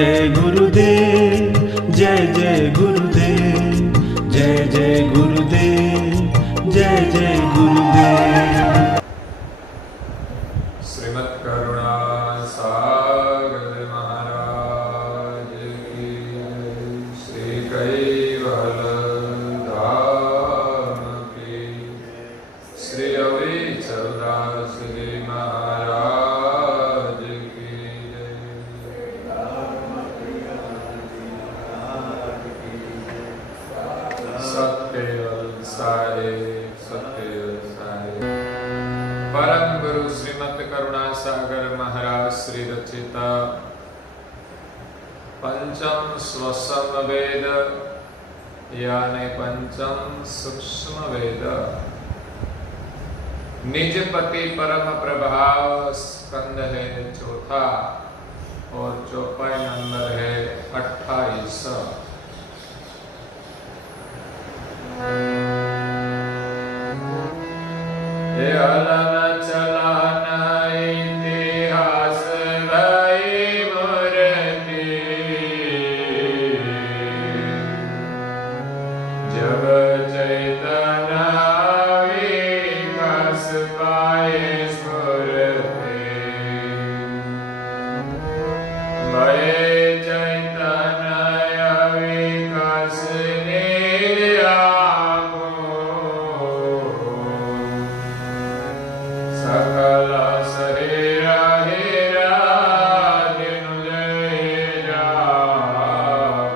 जय गुरुदेव, जय जय गुरुदेव, जय जय गुरुदेव, जय जय गुरुदेव। श्रीमद् करुणा सागर महाराज की, श्री कैवल धाम की, श्री अविचलदास जी महाराज की सत्यवल साहेब, सत्यवल साहेब। परम गुरु श्रीमद् करुणा सागर महाराज श्री रचित पंचम स्वसम वेद यानी पंचम सूक्ष्म वेद निजपति परम प्रभाव स्कंद है चौथा और चौपाई नंबर है 28। हलन चलन इतिहास भई मूर्ति, जब चैतन्य विकास पाए स्फूर्ति, भय चैतन्य विकास सकल शरीर हीरा दिनु जय जागो।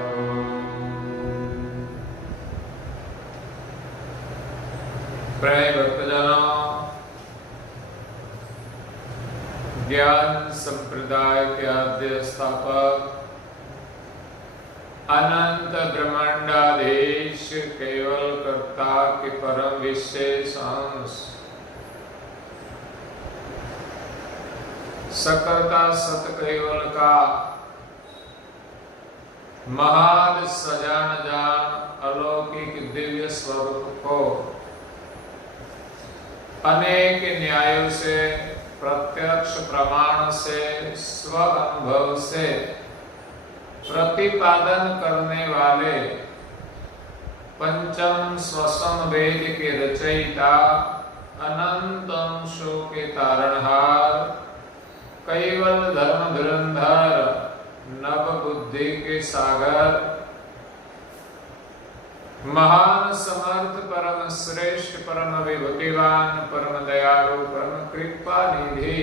प्रिय भक्तजनों, ज्ञान संप्रदाय के आद्य स्थापक अनंत ब्रह्मांडाधीश केवल कर्ता के परम विशेष अंश सकर्ता सत केवल का महान सजान जान अलौकिक दिव्य स्वरूप को अनेक न्यायों से, प्रत्यक्ष प्रमाण से, स्व अनुभव से प्रतिपादन करने वाले पंचम स्वसम वेद के रचयिता, अनंत अंशों के तारणहार, कैवल धर्म धुरंधर, नव बुद्धि के सागर, महान समर्थ परम श्रेष्ठ परम विभूतिवान परम दयालु परम कृपा निधि,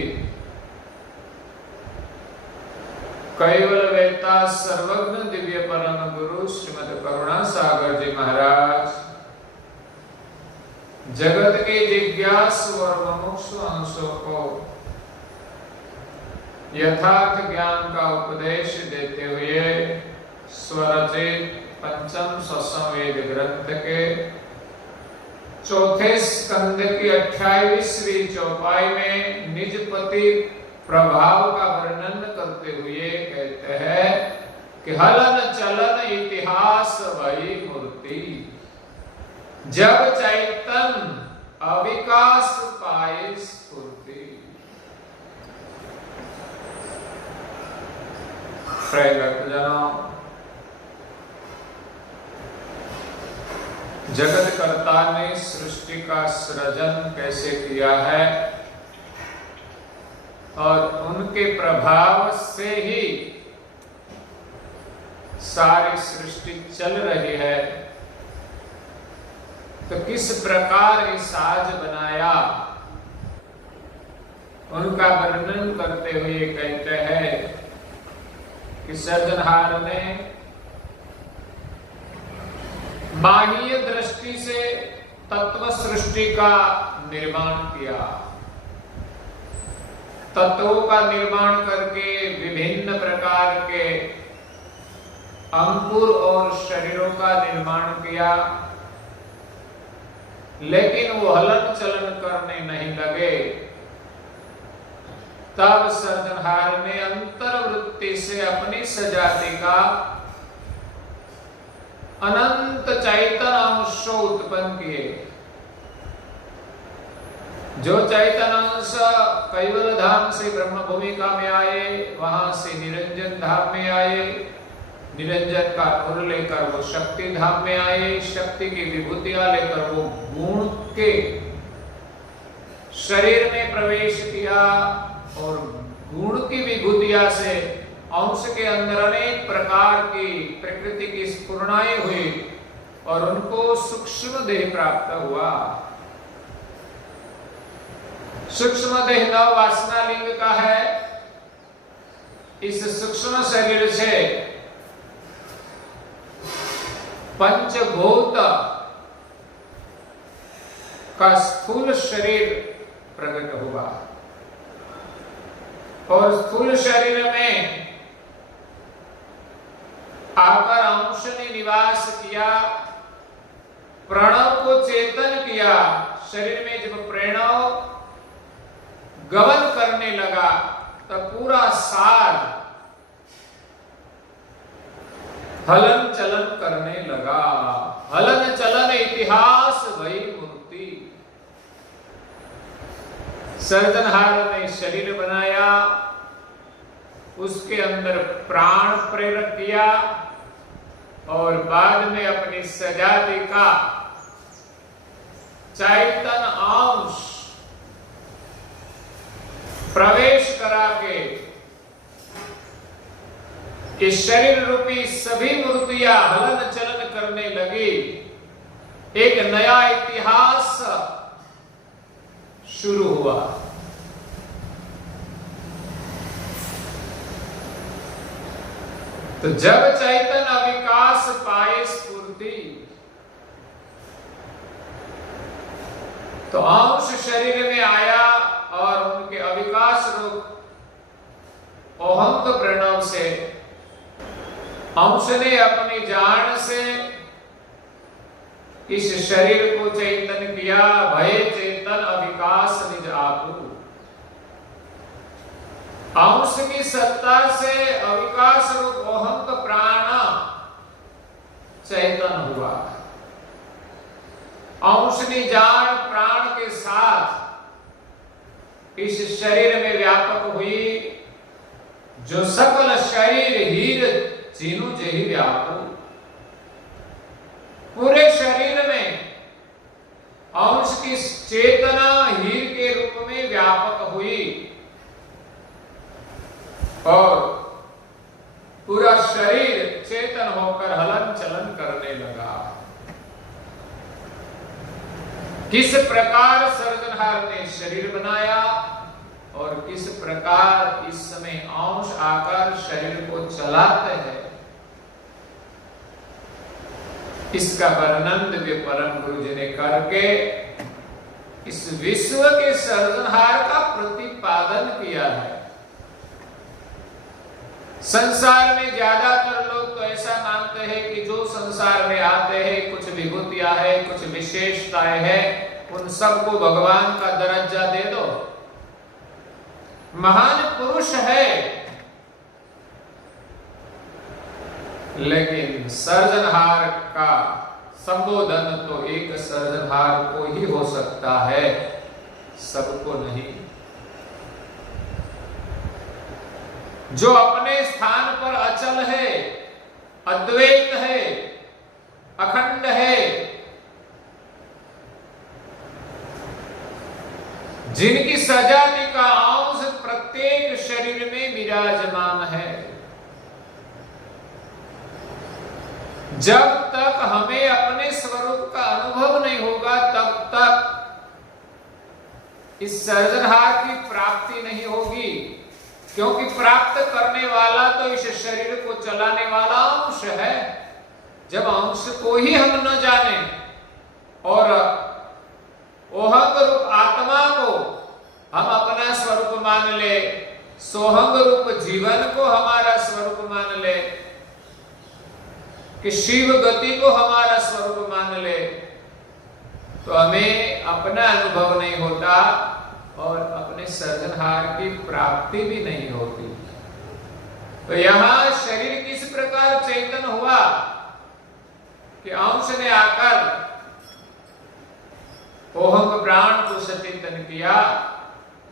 कैवल वेता सर्वज्ञ दिव्य परम गुरु श्रीमद् करुणा सागर जी महाराज जगत के जिज्ञासु और मुमुक्षु अंशों को यथार्थ ज्ञान का उपदेश देते हुए स्वरचित पंचम स्वसम वेद ग्रंथ के चौथे स्कंद की 28वीं चौपाई में निजपति प्रभाव का वर्णन करते हुए कहते हैं कि हलन चलन इतिहास भई मूर्ति, जब चैतन्य अविकास पाए स्फूर्ति। प्रिय भक्तजनों, जगत कर्ता ने सृष्टि का सृजन कैसे किया है और उनके प्रभाव से ही सारी सृष्टि चल रही है, तो किस प्रकार ये साज बनाया उनका वर्णन करते हुए कहते हैं कि सृजनहार ने बाह्य दृष्टि से तत्व सृष्टि का निर्माण किया, तत्वों का निर्माण करके विभिन्न प्रकार के अंकुर और शरीरों का निर्माण किया, लेकिन वो हलन चलन करने नहीं लगे। तब सृजनहार ने अंतर्वृत्ति से अपनी सजाति का अनंत चैतन्य अंशों उत्पन्न किए, जो चैतन्य अंश कैवल धाम से ब्रह्म भूमिका में आए, वहां से निरंजन धाम में आए, निरंजन का नूर लेकर वो शक्ति धाम में आए, शक्ति की विभूतियां लेकर वो गुण के शरीर में प्रवेश किया और गुण की विभूतियां से अंश के अंदर अनेक प्रकार की प्रकृति की स्फुरणाएं हुई और उनको सूक्ष्म देह प्राप्त हुआ। सूक्ष्म देह नव वासना लिंग का है। इस सूक्ष्म शरीर से पंचभूत का स्थूल शरीर प्रकट हुआ और स्थूल शरीर में आकर अंश ने निवास किया, प्रणव को चेतन किया। शरीर में जब प्रणव गमन करने लगा तब पूरा सार हलन चलन करने लगा। हलन चलन इतिहास भई मूर्ति। सर्जनहार ने शरीर बनाया, उसके अंदर प्राण प्रेरक किया और बाद में अपनी सजा देखा। चैतन्य अंश प्रवेश करा के इस शरीर रूपी सभी मूर्तियां हलन चलन करने लगी। एक नया इतिहास शुरू हुआ। तो जब चैतन्य अविकास पाए स्फूर्ति, तो अंश शरीर में आया और उनके अविकास रूप ओहंत प्रणव से अंश ने अपनी जान से इस शरीर को चैतन्य किया। भय चेतन अविकास निज आपू। अंश की सत्ता से अविकास रूप ओहंत प्राण चैतन्य हुआ। अंश ने जान प्राण के साथ इस शरीर में व्यापक हुई। जो सकल शरीर हीर तीनों जही व्यापक। पूरे शरीर में अंश की चेतना हीर के रूप में व्यापक हुई और पूरा शरीर चेतन होकर हलन चलन करने लगा। किस प्रकार सर्जनहार ने शरीर बनाया और किस प्रकार इस समय अंश आकर शरीर को चलाते हैं, इसका वर्णन दिव्य परम गुरु जी ने करके इस विश्व के सर्जनहार का प्रतिपादन किया है। संसार में ज्यादातर लोग तो ऐसा मानते हैं कि जो संसार में आते हैं कुछ विभूतियां है, कुछ विशेषताएं हैं, उन सबको भगवान का दर्जा दे दो। महान पुरुष है, लेकिन सर्जनहार का संबोधन तो एक सर्जनहार को ही हो सकता है, सबको नहीं। जो अपने स्थान पर अचल है, अद्वैत है, अखंड है, जिनकी सजाति का अंश प्रत्येक शरीर में विराजमान है, जब तक हमें अपने स्वरूप का अनुभव नहीं होगा तब तक इस सर्जनहार की प्राप्ति नहीं होगी। क्योंकि प्राप्त करने वाला तो इस शरीर को चलाने वाला अंश है। जब अंश को ही हम न जाने और ओहंग रूप आत्मा को हम अपना स्वरूप मान ले, सोहंग रूप जीवन को हमारा स्वरूप मान ले, कि शिव गति को हमारा स्वरूप मान ले, तो हमें अपना अनुभव नहीं होता और अपने सर्जनहार की प्राप्ति भी नहीं होती। तो यहां शरीर किस प्रकार चैतन्य हुआ कि अंश ने आकर ओहम प्राण को सचेतन किया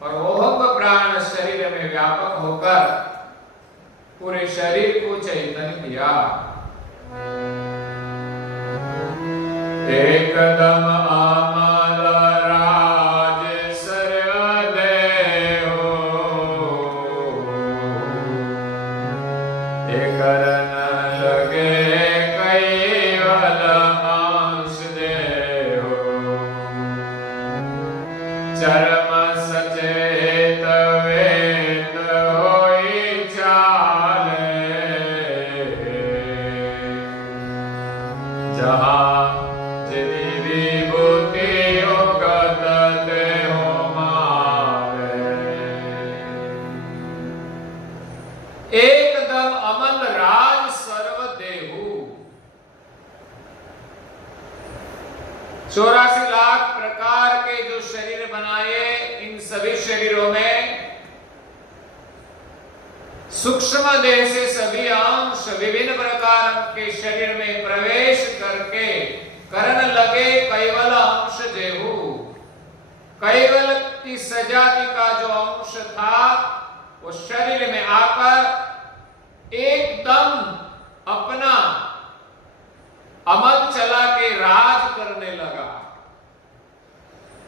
और ओहम प्राण शरीर में व्यापक होकर पूरे शरीर को चैतन्य किया। एकदम अमल राज सर्वदेव एकरन लगे कैवल अंश देव चरम सचेत वेद होई चाले जहाँ एकदम अमल राज सर्वदेहु 84 लाख प्रकार के जो शरीर बनाए, इन सभी शरीरों में सूक्ष्म देह से सभी अंश विभिन्न प्रकार के शरीर में प्रवेश करके करन लगे कैवल अंश देहु। कैवल की सजाति का जो अंश था वो शरीर में आकर एकदम अपना अमल चला के राज करने लगा।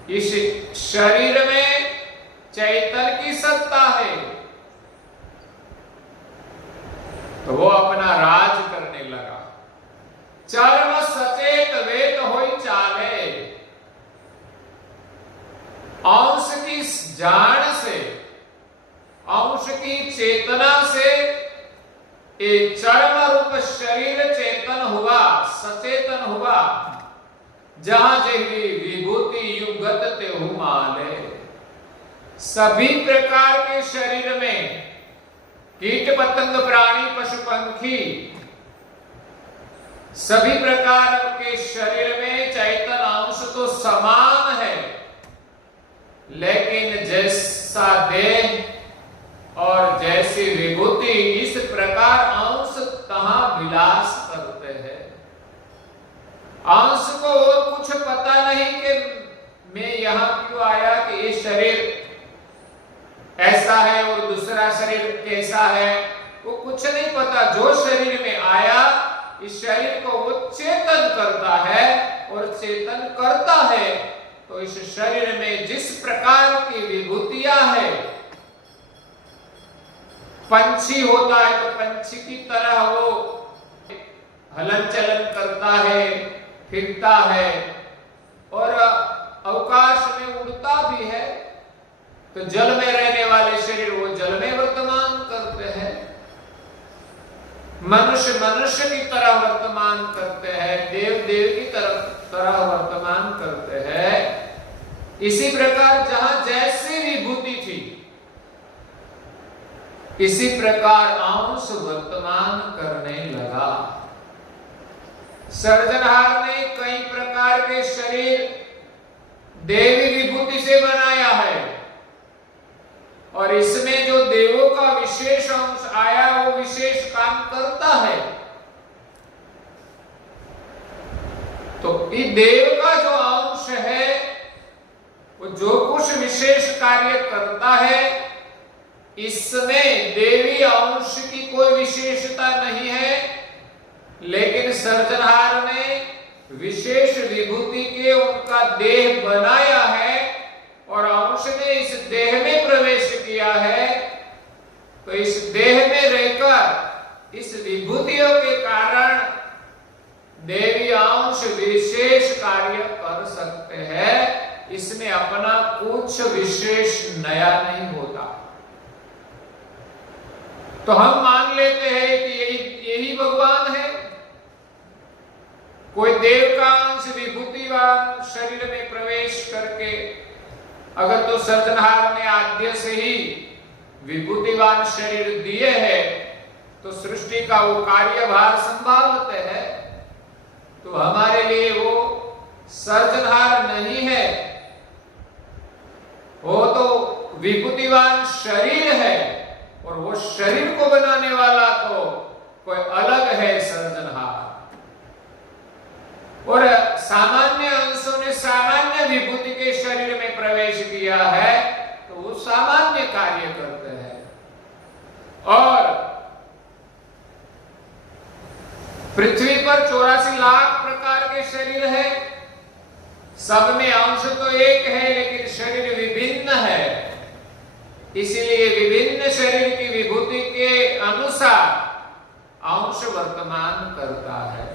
इस शरीर में चैतन्य की सत्ता है तो वो अपना राज करने लगा। चरम सचेत वेद होई चाले, अंश की जान से, अंश की चेतना से एक चरम रूप शरीर चेतन हुआ, सचेतन हुआ। जहां जेहि विभूति युगत तेहु माले। सभी प्रकार के शरीर में कीट पतंग प्राणी पशु पंखी सभी प्रकार के शरीर में चैतन्य अंश तो समान है, लेकिन जैसा देह और जैसी विभूति इस प्रकार अंश तहां विलास करते हैं। अंश को और कुछ पता नहीं कि मैं यहां क्यों आया, कि ये शरीर ऐसा है और दूसरा शरीर कैसा है, वो कुछ नहीं पता। जो शरीर में आया इस शरीर को वो चेतन करता है और चेतन करता है तो इस शरीर में जिस प्रकार की विभूतियां है, पंछी होता है तो पंछी की तरह वो हलन चलन करता है, फिरता है और अवकाश में उड़ता भी है। तो जल में रहने वाले शरीर वो जल में वर्तमान करते हैं, मनुष्य मनुष्य की तरह वर्तमान करते हैं, देव देव की तरह वर्तमान करते हैं। इसी प्रकार जहां जैसी विभूति थी इसी प्रकार अंश वर्तमान करने लगा। सर्जनहार ने कई प्रकार के शरीर देवी विभूति से बनाया है और इसमें जो देवों का विशेष अंश आया वो विशेष काम करता है। तो ये देव का जो अंश है वो जो कुछ विशेष कार्य करता है, इसमें देवी अंश की कोई विशेषता नहीं है, लेकिन सर्जनहार ने विशेष विभूति के उनका देह बनाया है और अंश ने इस देह में प्रवेश किया है। तो इस देह में रहकर इस विभूतियों के कारण देवी अंश विशेष कार्य कर सकते हैं। इसमें अपना कुछ विशेष नया नहीं होता। तो हम मान लेते हैं कि यही भगवान है। कोई देव का अंश विभूतिवान शरीर में प्रवेश करके, अगर तो सर्जनहार ने आद्य से ही विभूतिवान शरीर दिए हैं तो सृष्टि का वो कार्यभार संभालते हैं, तो हमारे लिए वो सर्जनहार नहीं है, वो तो विभूतिवान शरीर है और वो शरीर को बनाने वाला तो कोई अलग है सर्जनहार। और सामान्य अंशों ने सामान्य सामान्य विभूति के शरीर में प्रवेश किया है तो वो सामान्य कार्य करते हैं। और पृथ्वी पर 84 लाख प्रकार के शरीर है, सब में अंश तो एक है लेकिन शरीर विभिन्न है। इसलिए विभिन्न शरीर की विभूति के अनुसार अंश वर्तमान करता है।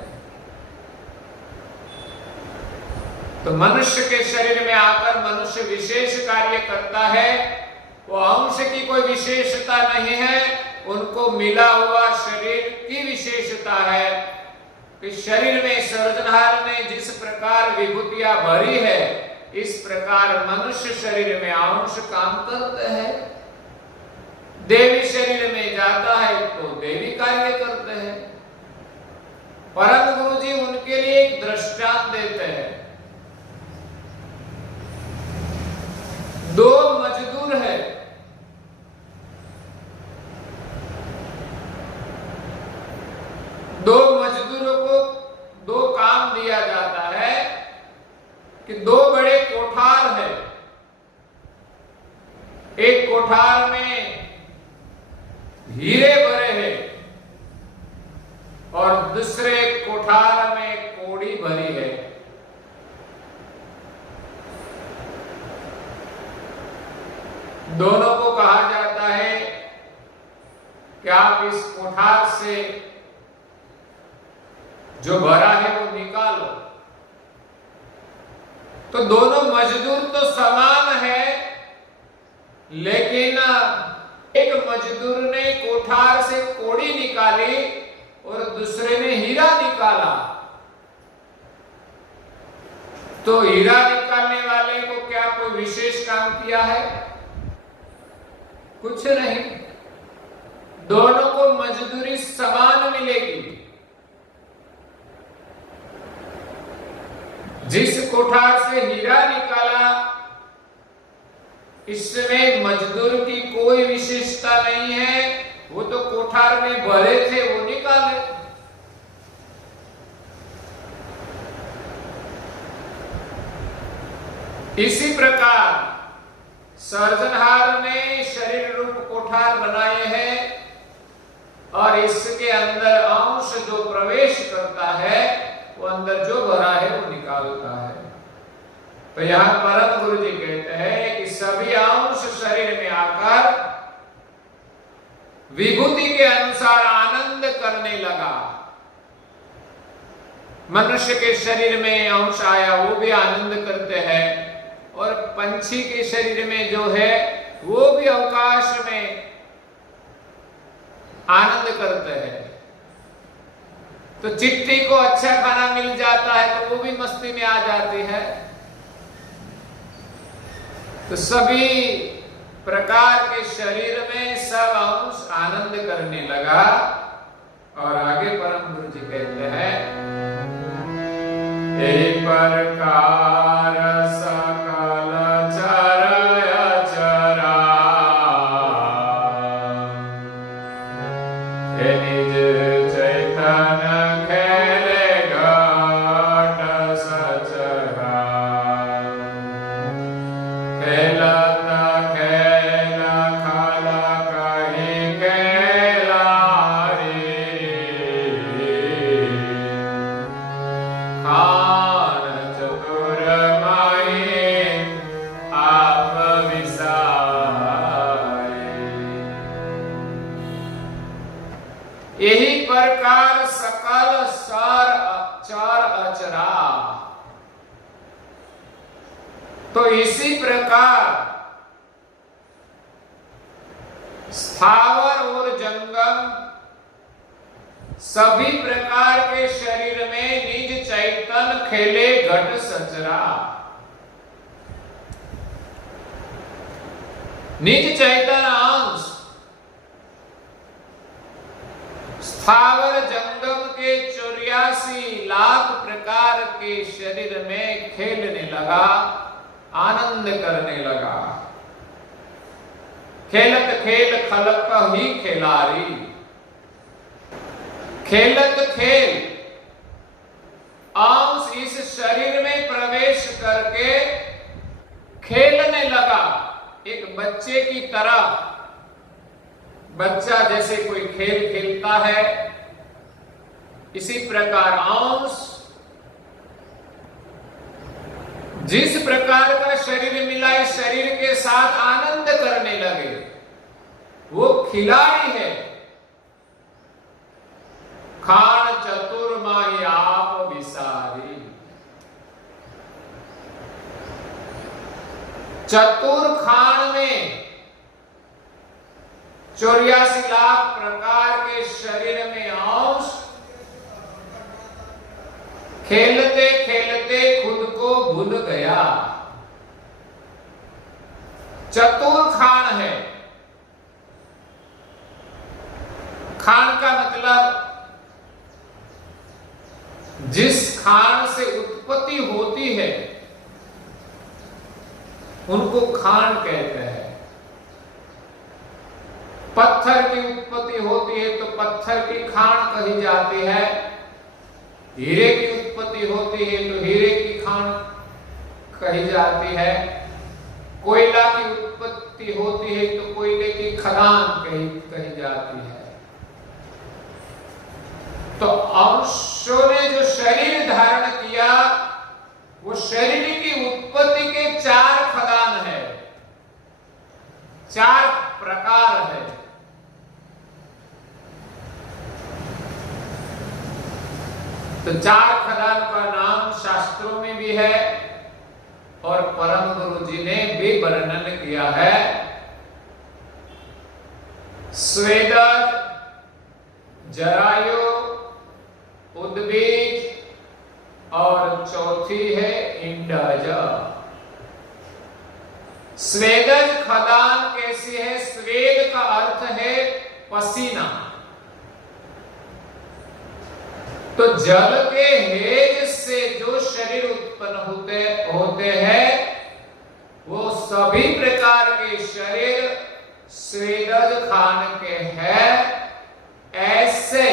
तो मनुष्य के शरीर में आकर मनुष्य विशेष कार्य करता है, वो अंश की कोई विशेषता नहीं है, उनको मिला हुआ शरीर की विशेषता है कि शरीर में सर्जनहार ने जिस प्रकार विभूतियां भरी है इस प्रकार मनुष्य शरीर में अंश काम करते हैं। देवी शरीर में जाता है तो देवी कार्य करते हैं। परम गुरु जी उनके लिए एक दृष्टांत देते हैं। दो मजदूर है, दो मजदूरों को दो काम दिया जाता है कि दो बड़े कोठार है, एक कोठार में हीरे भरे हैं और दूसरे कोठार में कौड़ी भरी है। दोनों को कहा जाता है कि आप इस कोठार से जो भरा है वो निकालो। तो दोनों मजदूर तो समान है, लेकिन एक मजदूर ने कोठार से कौड़ी निकाली और दूसरे ने हीरा निकाला। तो हीरा निकालने वाले को क्या कोई विशेष काम किया है? कुछ नहीं, दोनों को मजदूरी समान मिलेगी। जिस कोठार से हीरा निकाला इसमें मजदूर की कोई विशेषता नहीं है, वो तो कोठार में भरे थे वो निकाले। इसी प्रकार सर्जनहार ने शरीर रूप कोठार बनाए हैं और इसके अंदर अंश जो प्रवेश करता है वो अंदर जो भरा है वो निकालता है। तो यहां परम गुरु जी कहते हैं कि सभी अंश शरीर में आकर विभूति के अनुसार आनंद करने लगा। मनुष्य के शरीर में अंश आया वो भी आनंद करते हैं और पंछी के शरीर में जो है वो भी अवकाश में आनंद करते हैं। तो चिट्ठी को अच्छा खाना मिल जाता है तो वो भी मस्ती में आ जाती है। तो सभी प्रकार के शरीर में सब अंश आनंद करने लगा। और आगे परम गुरु जी कहते हैं, एक प्रकार सकल चराचर निज चैतन्य खेले घट सचरा खेलत खेल खल कही खेलारी खान चतुर माही आप यही प्रकार सकल सार चार अचरा। तो इसी प्रकार स्थावर और जंगम सभी प्रकार के शरीर में निज चैतन्य खेले घट सचरा। निज चैतन्य अंश स्थावर जंगम के 84 लाख प्रकार के शरीर में खेलने लगा, आनंद करने लगा। खेलत खेल खलक ही खेलारी। खेलत खेल अंश इस शरीर में प्रवेश करके बच्चे की तरह, बच्चा जैसे कोई खेल खेलता है, इसी प्रकार अंश जिस प्रकार का शरीर मिला इस शरीर के साथ आनंद करने लगे, वो खिलाड़ी है। खान चतुर माही आप विसारी, चतुर खान में 84 लाख प्रकार के शरीर में अंश खेलते खेलते खुद को भूल गया। चतुर खान है। खान का मतलब जिस खान से उत्पत्ति होती है उनको खान कहते हैं। पत्थर की उत्पत्ति होती है तो पत्थर की खान कही जाती है। हीरे की उत्पत्ति होती है तो हीरे की खान कही जाती है। कोयला की उत्पत्ति होती है तो कोयले की खदान कही जाती है। तो अंशों ने जो शरीर धारण किया वो शरीर की उत्पत्ति के 4 खदान है, 4 प्रकार है। तो 4 खदान का नाम शास्त्रों में भी है और परम गुरु जी ने भी वर्णन किया है। स्वेदज, जरायु, उद्बीज और चौथी है इंडज। स्वेदज खदान कैसी है? स्वेद का अर्थ है पसीना। तो जल के हेज से जो शरीर उत्पन्न होते हैं वो सभी प्रकार के शरीर स्वेदज खान के हैं। ऐसे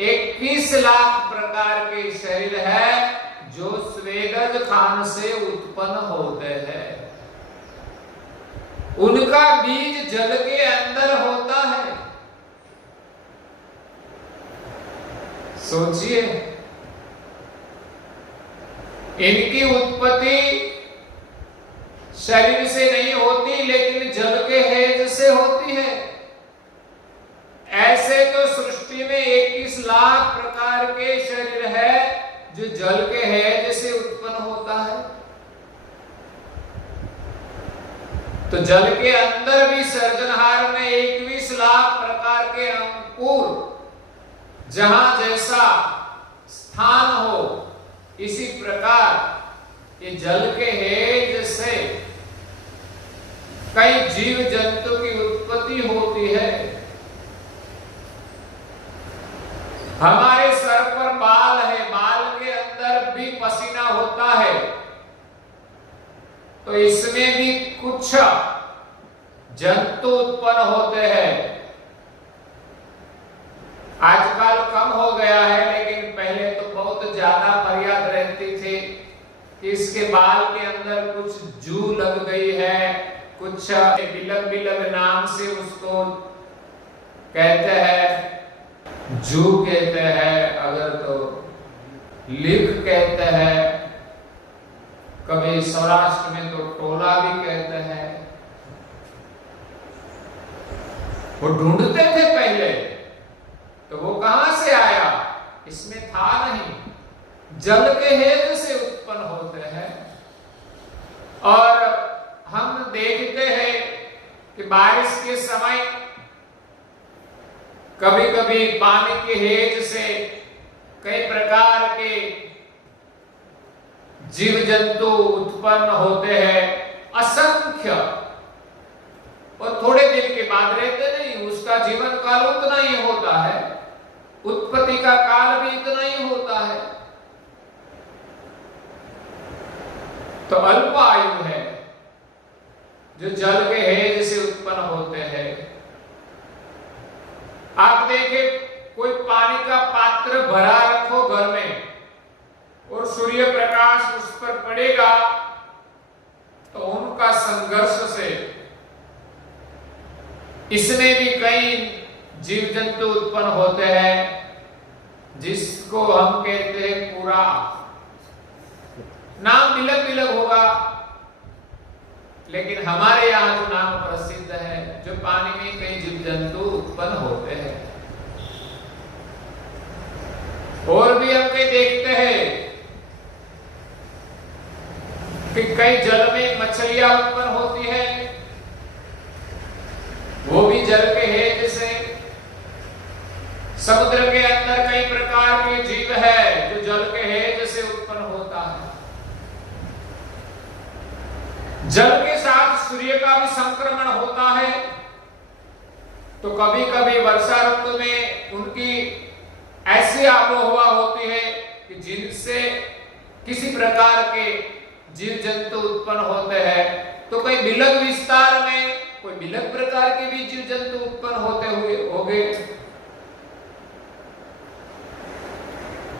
21 लाख प्रकार के शरीर है जो स्वेदज खान से उत्पन्न होते हैं। उनका बीज जल के अंदर होता है। सोचिए, इनकी उत्पत्ति शरीर से नहीं होती लेकिन जल के हेज से होती है। ऐसे तो सृष्टि में 21 लाख प्रकार के शरीर है जो जल के हेज से उत्पन्न होता है। तो जल के अंदर भी सर्जनहार ने 21 लाख प्रकार के अंकुर, जहां जैसा स्थान हो इसी प्रकार ये जल के हेज से कई जीव जंतु की उत्पत्ति होती है। हमारे सर पर बाल है, बाल के अंदर भी पसीना होता है, तो इसमें भी कुछ जंतु उत्पन्न होते हैं। आजकल कम हो गया है लेकिन पहले तो बहुत ज्यादा फरियाद रहती थी कि इसके बाल के अंदर कुछ जू लग गई है, कुछ बिलग बिलग नाम से उसको कहते हैं, जू कहते हैं, अगर तो लिख कहते हैं, कभी सौराष्ट्र में तो टोला भी कहते हैं। वो ढूंढते थे पहले, तो वो कहां से आया? इसमें था नहीं, जल के हेज से उत्पन्न होते हैं। और हम देखते हैं कि बारिश के समय कभी कभी पानी के हेज से कई प्रकार के जीव जंतु उत्पन्न होते हैं, असंख्य, और थोड़े दिन के बाद रहते नहीं। उसका जीवन काल उतना ही होता है, उत्पत्ति का काल भी इतना ही होता है। तो अल्प आयु है जो जल के हेज से उत्पन्न होते हैं। आप देखें, कोई पानी का पात्र भरा रखो घर में और सूर्य प्रकाश उस पर पड़ेगा तो उन उनका संघर्ष से इसमें भी कई जीव जंतु उत्पन्न होते हैं, जिसको हम कहते हैं पूरा। नाम बिलग बिलग होगा, लेकिन हमारे यहाँ जो नाम प्रसिद्ध है, जो पानी में कई जीव जंतु उत्पन्न होते हैं। और भी हम कई देखते हैं कि कई जल में मछलियां उत्पन्न होती है, वो भी जल के हेज से। समुद्र के अंदर कई प्रकार के जीव है जो जल के हेज से उत्पन्न होता है। जल के साथ सूर्य का भी संक्रमण होता है, तो कभी कभी वर्षा ऋतु में उनकी ऐसी आबोहवा होती है कि जिनसे किसी प्रकार के जीव जंतु उत्पन्न होते हैं। तो कोई बिलग विस्तार में कोई बिलग प्रकार के भी जीव जंतु उत्पन्न होते हुए होंगे।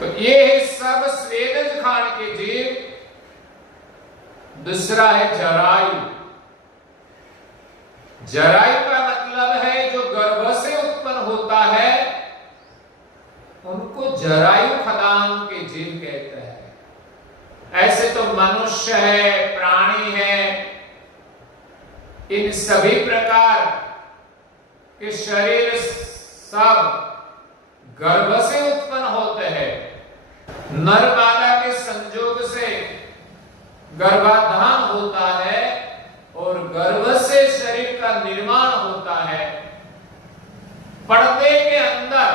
तो ये है सब स्वेदज खान के जीव। दूसरा है जरायु। जरायु का मतलब है जो गर्भ से उत्पन्न होता है, उनको जरायु खदान के जीव कहते हैं। ऐसे तो मनुष्य है, प्राणी है, इन सभी प्रकार के शरीर सब गर्भ से उत्पन्न होते हैं। नर मादा के संयोग से गर्भाधान होता है और गर्भ से शरीर का निर्माण होता है। पर्दे के अंदर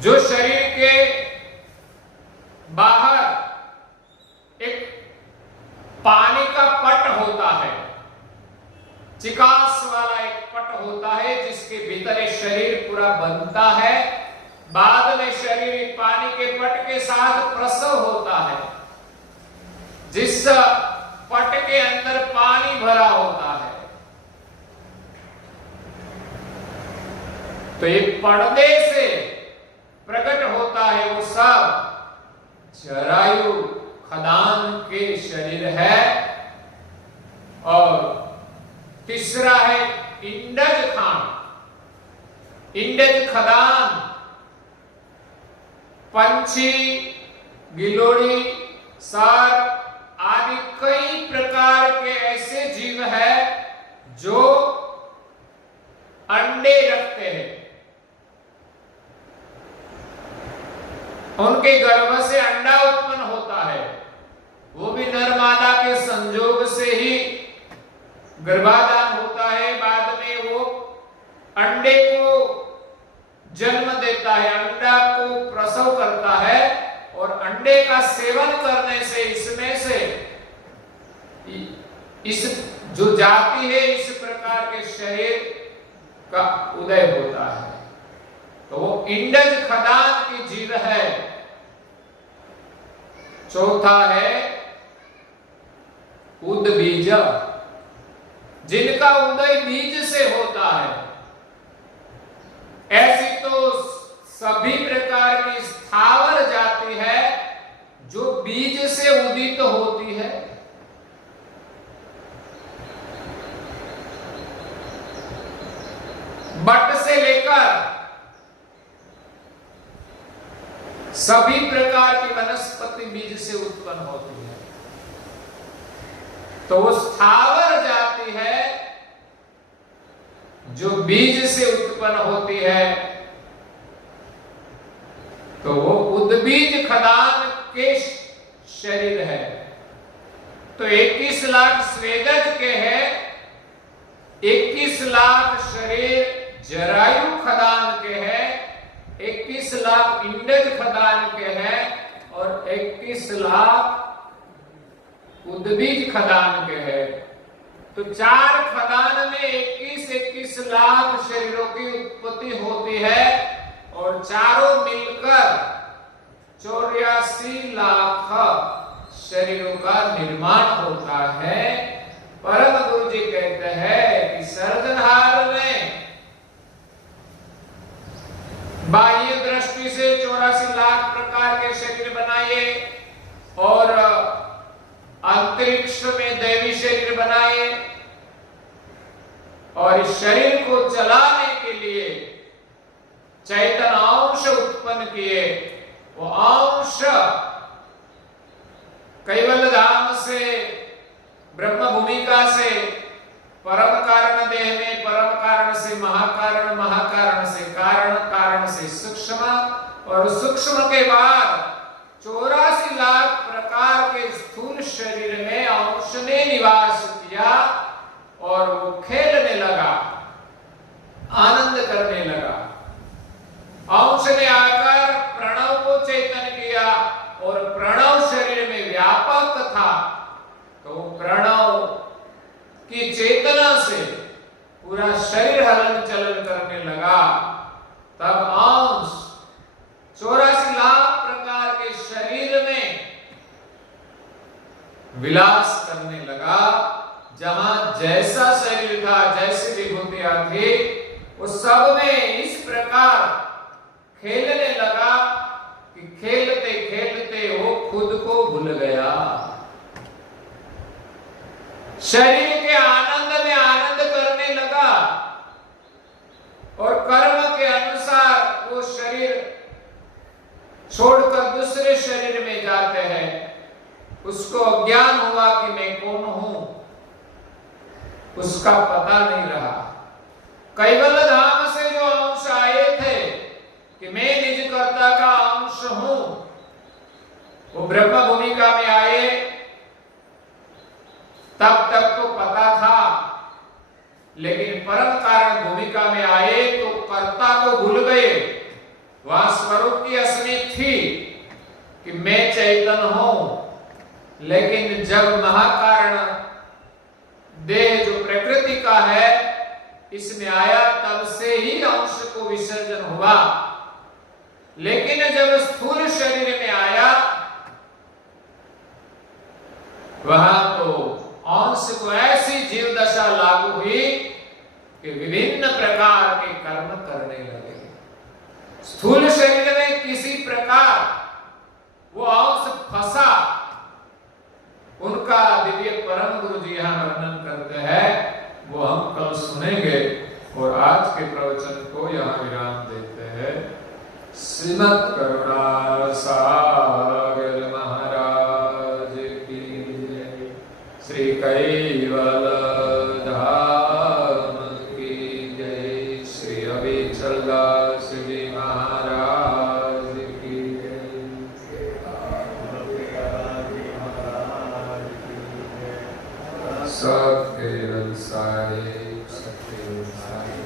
जो शरीर के बाहर एक पानी का पट होता है, चिकास वाला एक पट होता है, जिसके भीतर एक शरीर पूरा बनता है। बाद में शरीर पानी के पट के साथ प्रसव होता है, जिस पट के अंदर पानी भरा होता है। तो ये पर्दे से प्रकट होता है, वो सब जरायु खदान के शरीर है। और तीसरा है इंडज खान। इंडज खदान पंछी, गिलोड़ी, सर्प आदि कई प्रकार के ऐसे जीव है जो अंडे रखते हैं। उनके गर्भ से अंडा उत्पन्न होता है, वो भी नर मादा के संयोग से ही गर्भाधान होता है। बाद में वो अंडे को जन्म देता है, अंडा को प्रसव करता है, और अंडे का सेवन करने से इसमें से इस जो जाति है, इस प्रकार के शरीर का उदय होता है। तो वो इंडज खदान की जीव है। चौथा है उद्बीज, जिनका उदय बीज से होता है। ऐसी तो सभी प्रकार की स्थावर जाति है जो बीज से उदित होती है। बट से लेकर सभी प्रकार की वनस्पति बीज से उत्पन्न होती है। तो वो स्थावर जाति है जो बीज से उत्पन्न होती है। तो वो उद्बीज खदान के शरीर है। तो 21 लाख स्वेदज के है, 21 लाख शरीर जरायु खदान के है, 21 लाख इंडज खदान के हैं, और 21 लाख उद्बीज खदान के हैं। तो 4 खदान में 21 लाख शरीरों की उत्पत्ति होती है, और चारों मिलकर 84 लाख शरीरों का निर्माण होता है। परम गुरु जी कहते हैं कि सर्जनहार में बाह्य दृष्टि से 84 लाख प्रकार के शरीर बनाए, और अंतरिक्ष और इस शरीर को चलाने के लिए चैतन्य अंश उत्पन्न किए। वो अंश कैवल्य धाम से, ब्रह्म भूमिका से, परम कारण देह में, परम कारण से महाकारण, महाकारण से कारण, कारण से सूक्ष्म, और सूक्ष्म के बाद 84 लाख प्रकार के स्थूल शरीर में अंश ने निवास किया और वो खेलने लगा, आनंद करने लगा। अंश ने आकर प्रणव को चेतन किया और प्रणव शरीर में व्यापक था, तो प्रणव की चेतना से पूरा शरीर हलन चलन करने लगा। तब अंश 84 लाख प्रकार के शरीर में विलास करने लगा। जहां जैसा शरीर था, जैसी विभूतियां थी, उस सब में इस प्रकार खेलने लगा कि खेलते खेलते वो खुद को भूल गया। शरीर के आनंद में आनंद करने लगा और कर्म के अनुसार वो शरीर छोड़कर दूसरे शरीर में जाते हैं। उसको अज्ञान हुआ कि मैं कौन हूं, उसका पता नहीं रहा। कैवल्य धाम से जो अंश आए थे कि मैं निज कर्ता का अंश हूं, वो ब्रह्म भूमिका में आए, तब तक तो पता था, लेकिन परम कारण भूमिका में आए तो कर्ता को भूल गए। वहां स्वरूप की अस्मित थी कि मैं चैतन्य हूं, लेकिन जब महाकारण देह जो प्रकृति का है इसमें आया, तब से ही अंश को विसर्जन हुआ। लेकिन जब स्थूल शरीर में आया, वहां तो अंश को ऐसी जीव दशा लागू हुई कि विभिन्न प्रकार के कर्म करने लगे। स्थूल शरीर में किसी प्रकार वो अंश फंसा। उनका दिव्य परम गुरु जी यहां वर्णन करते हैं, वो हम कल सुनेंगे। और आज के प्रवचन को यहां विराम देते हैं। श्रीमद् करुणा सागर महाराज की जय। श्री कैवल धाम की जय। श्री अविचल दास जी महाराज की जय। सब केवल सारे, सब केवल सारे,